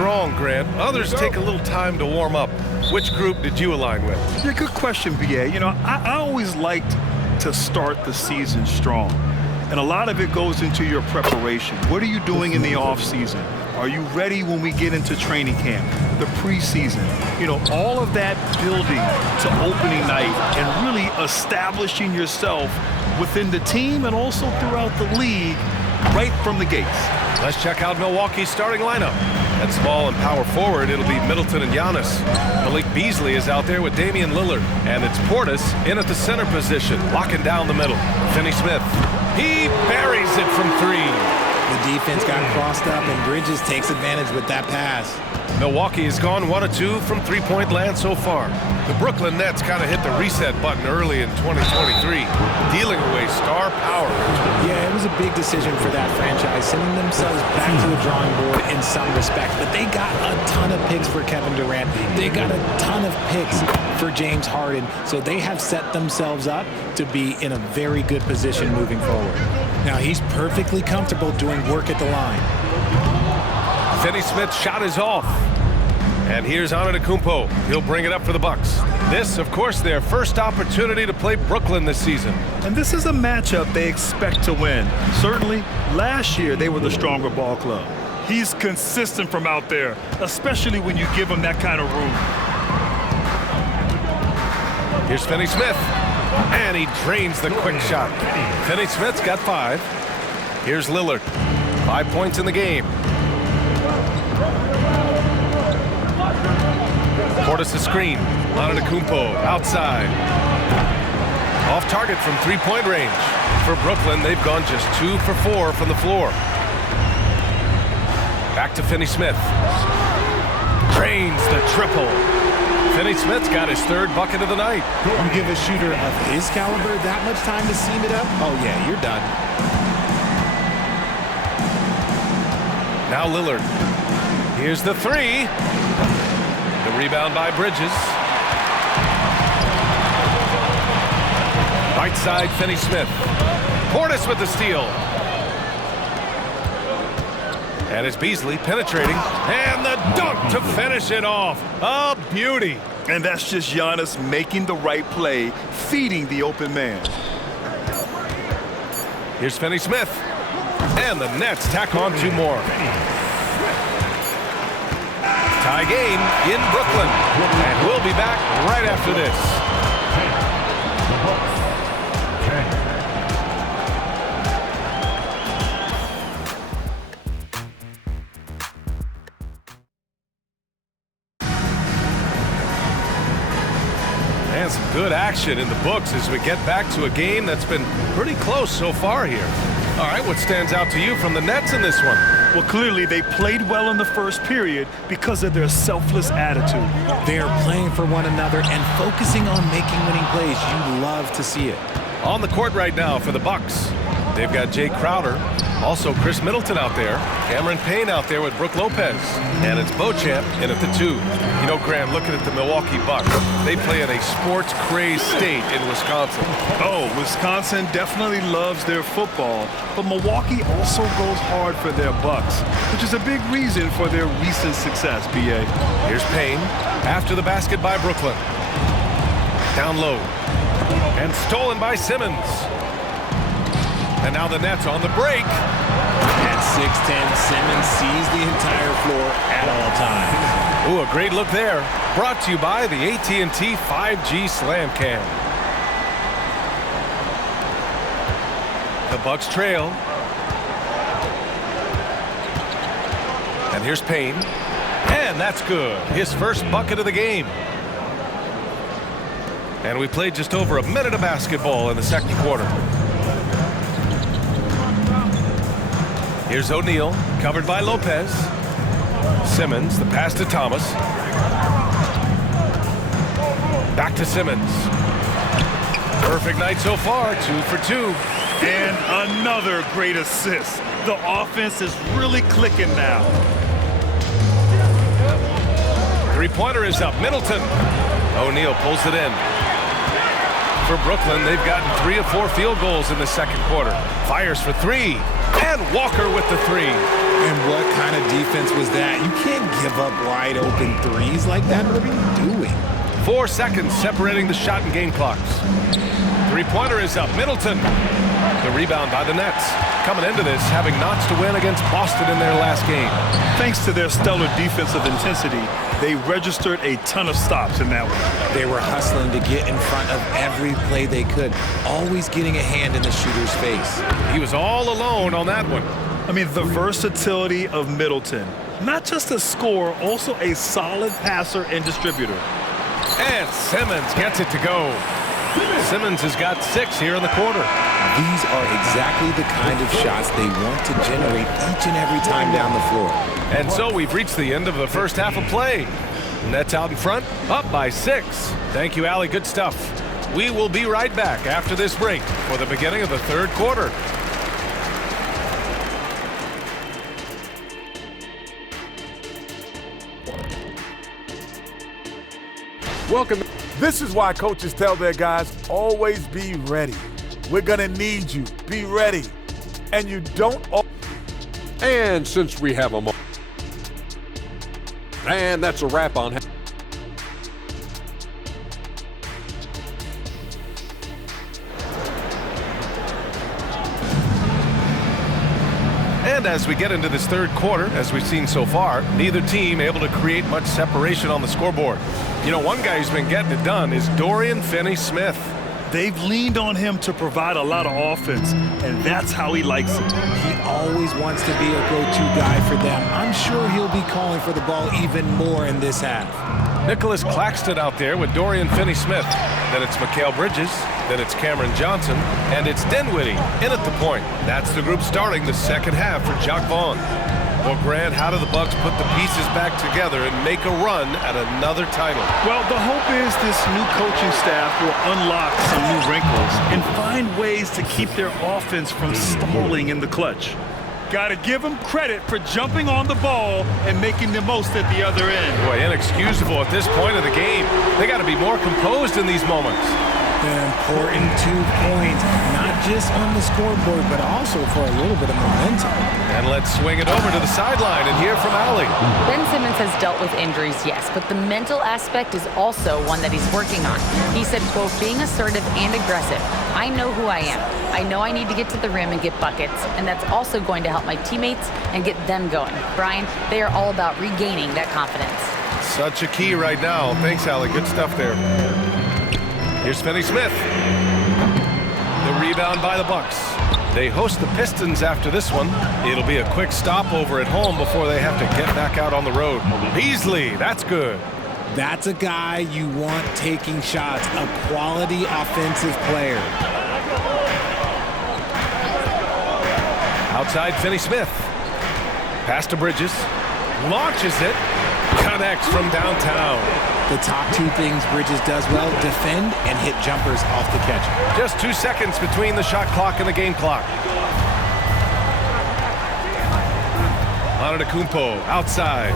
strong, Grant. Others take a little time to warm up. Which group did you align with? Yeah, good question, BA. You know, I always liked to start the season strong. And a lot of it goes into your preparation. What are you doing in the off-season? Are you ready when we get into training camp, the preseason? You know, all of that building to opening night and really establishing yourself within the team and also throughout the league right from the gates. Let's check out Milwaukee's starting lineup. At small and power forward, it'll be Middleton and Giannis. Malik Beasley is out there with Damian Lillard. And it's Portis in at the center position, locking down the middle. Finney Smith. He buries it from three. The defense got crossed up, and Bridges takes advantage with that pass. Milwaukee has gone 1 of 2 from three-point land so far. The Brooklyn Nets kind of hit the reset button early in 2023, dealing away star power. Yeah, it was a big decision for that franchise, sending themselves back to the drawing board in some respects. But they got a ton of picks for Kevin Durant. They got a ton of picks for James Harden. So they have set themselves up to be in a very good position moving forward. Now, he's perfectly comfortable doing work at the line. Finney Smith's shot is off. And here's Antetokounmpo. He'll bring it up for the Bucks. This, of course, their first opportunity to play Brooklyn this season. And this is a matchup they expect to win. Certainly, last year they were the stronger ball club. He's consistent from out there, especially when you give him that kind of room. Here's Finney Smith. And he drains the quick shot. Finney Smith's got 5. Here's Lillard. 5 points in the game. Portis the screen. Antetokounmpo outside. Off target from three-point range. For Brooklyn, they've gone just 2 for 4 from the floor. Back to Finney Smith. Drains the triple. Finney Smith's got his 3rd bucket of the night. You give a shooter of his caliber that much time to seam it up? Oh, yeah, you're done. Now Lillard. Here's the 3. The rebound by Bridges. Right side, Finney Smith. Portis with the steal. And it's Beasley penetrating. And the dunk to finish it off. A beauty. And that's just Giannis making the right play, feeding the open man. Here's Finney Smith. And the Nets tack on 2 more. Tie game in Brooklyn. And we'll be back right after this. And some good action in the books as we get back to a game that's been pretty close so far here. All right, what stands out to you from the Nets in this one? Well, clearly they played well in the first period because of their selfless attitude. They are playing for one another and focusing on making winning plays. You love to see it. On the court right now for the Bucks, they've got Jay Crowder, also Chris Middleton out there, Cameron Payne out there with Brook Lopez, and it's Beauchamp in at the 2. You know, Graham, looking at the Milwaukee Bucks, they play in a sports-crazed state in Wisconsin. Oh, Wisconsin definitely loves their football, but Milwaukee also goes hard for their Bucks, which is a big reason for their recent success, BA. Here's Payne after the basket by Brooklyn. Down low. And stolen by Simmons. And now the Nets on the break. At 6'10", Simmons sees the entire floor at all times. Ooh, a great look there. Brought to you by the AT&T 5G Slam Cam. The Bucks trail. And here's Payne. And that's good. His first bucket of the game. And we played just over a minute of basketball in the second quarter. Here's O'Neal, covered by Lopez. Simmons, the pass to Thomas. Back to Simmons. Perfect night so far, 2 for 2. And another great assist. The offense is really clicking now. Three-pointer is up. Middleton. O'Neal pulls it in. For Brooklyn, they've gotten 3 of 4 field goals in the second quarter. Fires for 3. And Walker with the three. And what kind of defense was that? You can't give up wide open threes like that. What are you doing? 4 seconds separating the shot and game clocks. Three-pointer is up. Middleton. The rebound by the Nets. Coming into this, having knots to win against Boston in their last game. Thanks to their stellar defensive intensity, they registered a ton of stops in that one. They were hustling to get in front of every play they could, always getting a hand in the shooter's face. He was all alone on that one. I mean, the versatility of Middleton. Not just a scorer, also a solid passer and distributor. And Simmons gets it to go. Simmons has got 6 here in the quarter. These are exactly the kind of shots they want to generate each and every time down the floor. And so we've reached the end of the first half of play. Nets out in front, up by 6. Thank you, Allie. Good stuff. We will be right back after this break for the beginning of the third quarter. Welcome. This is why coaches tell their guys, always be ready. We're going to need you. Be ready. And you don't... And since we have a moment. And that's a wrap on... And as we get into this third quarter, as we've seen so far, neither team able to create much separation on the scoreboard. You know, one guy who's been getting it done is Dorian Finney-Smith. They've leaned on him to provide a lot of offense, and that's how he likes it. He always wants to be a go-to guy for them. I'm sure he'll be calling for the ball even more in this half. Nicholas Claxton out there with Dorian Finney-Smith. Then it's Mikal Bridges. Then it's Cameron Johnson. And it's Dinwiddie in at the point. That's the group starting the second half for Jacque Vaughn. Well, Grant, how do the Bucks put the pieces back together and make a run at another title? Well, the hope is this new coaching staff will unlock some new wrinkles and find ways to keep their offense from stalling in the clutch. Got to give them credit for jumping on the ball and making the most at the other end. Boy, inexcusable at this point of the game. They got to be more composed in these moments. An important 2 points, not just on the scoreboard, but also for a little bit of momentum. And let's swing it over to the sideline and hear from Allie. Ben Simmons has dealt with injuries, yes, but the mental aspect is also one that he's working on. He said, quote, being assertive and aggressive. I know who I am. I know I need to get to the rim and get buckets, and that's also going to help my teammates and get them going. Brian, they are all about regaining that confidence. Such a key right now. Thanks, Allie. Good stuff there. Here's Finney-Smith. The rebound by the Bucks. They host the Pistons after this one. It'll be a quick stopover at home before they have to get back out on the road. Beasley, that's good. That's a guy you want taking shots, a quality offensive player. Outside Finney-Smith. Pass to Bridges. Launches it. Connects from downtown. The top 2 things Bridges does well, defend and hit jumpers off the catch. Just 2 seconds between the shot clock and the game clock. Antetokounmpo outside.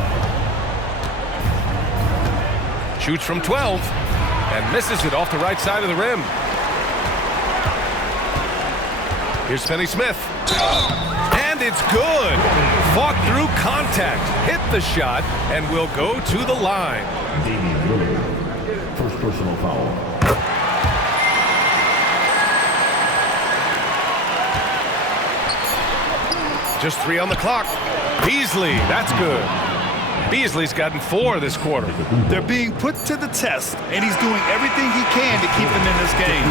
Shoots from 12 and misses it off the right side of the rim. Here's Finney-Smith. And it's good. Fought through contact, hit the shot, and will go to the line. Damian Lillard, first personal foul. Just 3 on the clock. Beasley, that's good. Beasley's gotten 4 this quarter. They're being put to the test, and he's doing everything he can to keep them in this game.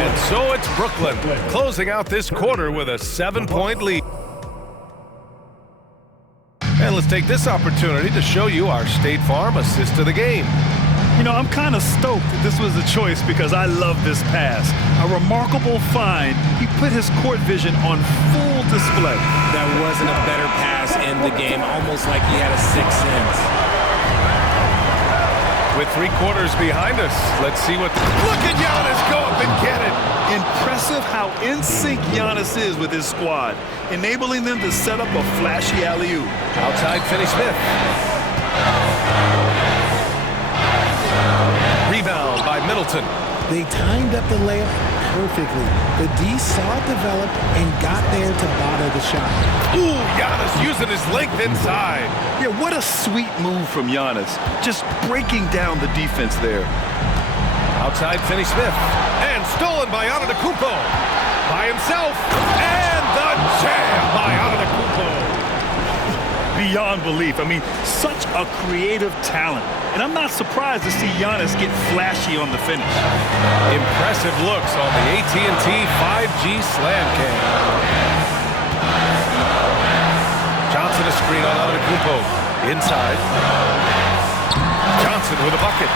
And so it's Brooklyn closing out this quarter with a 7-point lead. And let's take this opportunity to show you our State Farm assist of the game. You know, I'm kind of stoked that this was a choice because I love this pass. A remarkable find. He put his court vision on full display. That wasn't a better pass in the game, almost like he had a 6th sense. With 3 quarters behind us, let's see what... Look at Giannis go up and get it! Impressive how in sync Giannis is with his squad, enabling them to set up a flashy alley-oop. Outside Finney-Smith. Rebound by Middleton. They timed up the layup perfectly. The D saw it develop and got there to bother the shot. Ooh, Giannis using his length inside. Yeah, what a sweet move from Giannis. Just breaking down the defense there. Outside Finney-Smith. And stolen by Antetokounmpo. By himself. And the jam by Antetokounmpo. Beyond belief. I mean, such a creative talent. And I'm not surprised to see Giannis get flashy on the finish. Impressive looks on the AT&T 5G Slam Cam. Johnson a screen on Antetokounmpo. Inside. Johnson with a bucket.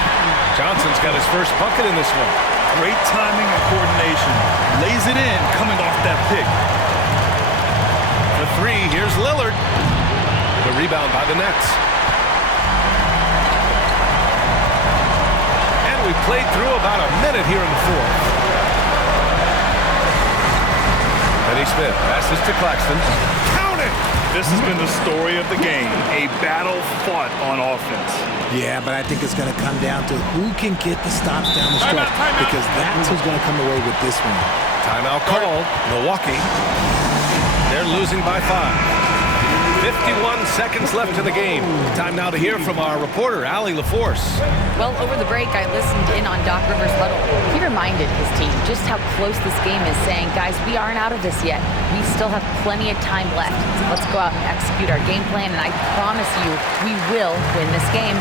Johnson's got his first bucket in this one. Great timing and coordination. Lays it in, coming off that pick. The three, here's Lillard. The rebound by the Nets. And we played through about a minute here in the fourth. Finney-Smith passes to Claxton. Count it! This has been the story of the game. A battle fought on offense. Yeah, but I think it's going to come down to who can get the stops down the stretch, because that's who's going to come away with this one. Timeout called. Milwaukee. They're losing by 5. 51 seconds left in the game. Time now to hear from our reporter, Allie LaForce. Well, over the break, I listened in on Doc Rivers' huddle. He reminded his team just how close this game is, saying, guys, we aren't out of this yet. We still have plenty of time left. Let's go out and execute our game plan, and I promise you, we will win this game.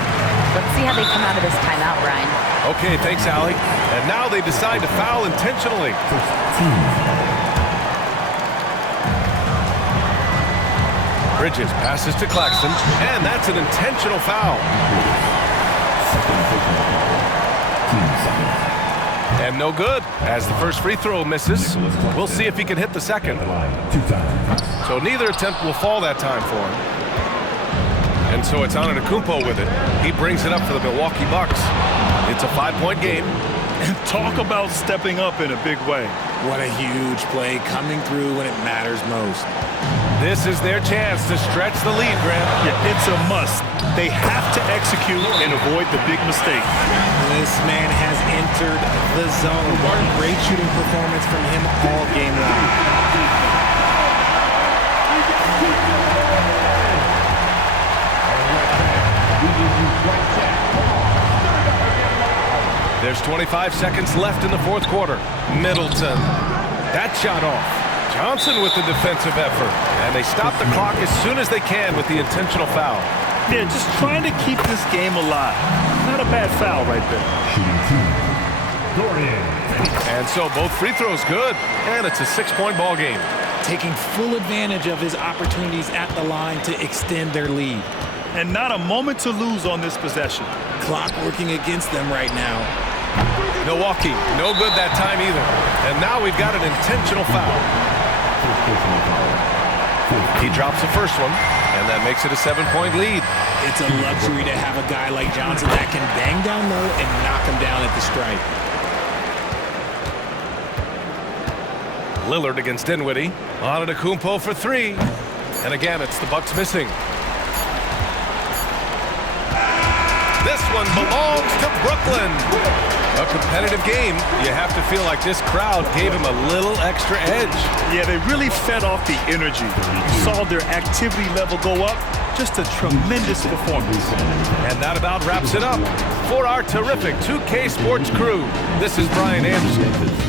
Let's see how they come out of this timeout, Ryan. Okay, thanks, Allie. And now they decide to foul intentionally. Bridges passes to Claxton, and that's an intentional foul. And no good, as the first free throw misses. We'll see if he can hit the second. So neither attempt will fall that time for him. And so it's Antetokounmpo with it. He brings it up for the Milwaukee Bucks. It's a 5-point game. And talk about stepping up in a big way. What a huge play, coming through when it matters most. This is their chance to stretch the lead, Graham. Yeah, it's a must. They have to execute and avoid the big mistake. This man has entered the zone. Great shooting performance from him all game long. There's 25 seconds left in the fourth quarter. Middleton. That shot off. Johnson with the defensive effort. And they stop the clock as soon as they can with the intentional foul. Yeah, just trying to keep this game alive. Not a bad foul right there. And so both free throws good. And it's a 6-point ball game. Taking full advantage of his opportunities at the line to extend their lead. And not a moment to lose on this possession. Clock working against them right now. Milwaukee, no good that time either. And now we've got an intentional foul. He drops the first one, and that makes it a 7-point lead. It's a luxury to have a guy like Johnson that can bang down low and knock him down at the stripe. Lillard against Dinwiddie. Antetokounmpo for 3. And again, it's the Bucks missing. This one belongs to Brooklyn. A competitive game. You have to feel like this crowd gave him a little extra edge. Yeah, they really fed off the energy. You saw their activity level go up. Just a tremendous performance. And that about wraps it up. For our terrific 2K Sports crew, this is Brian Anderson.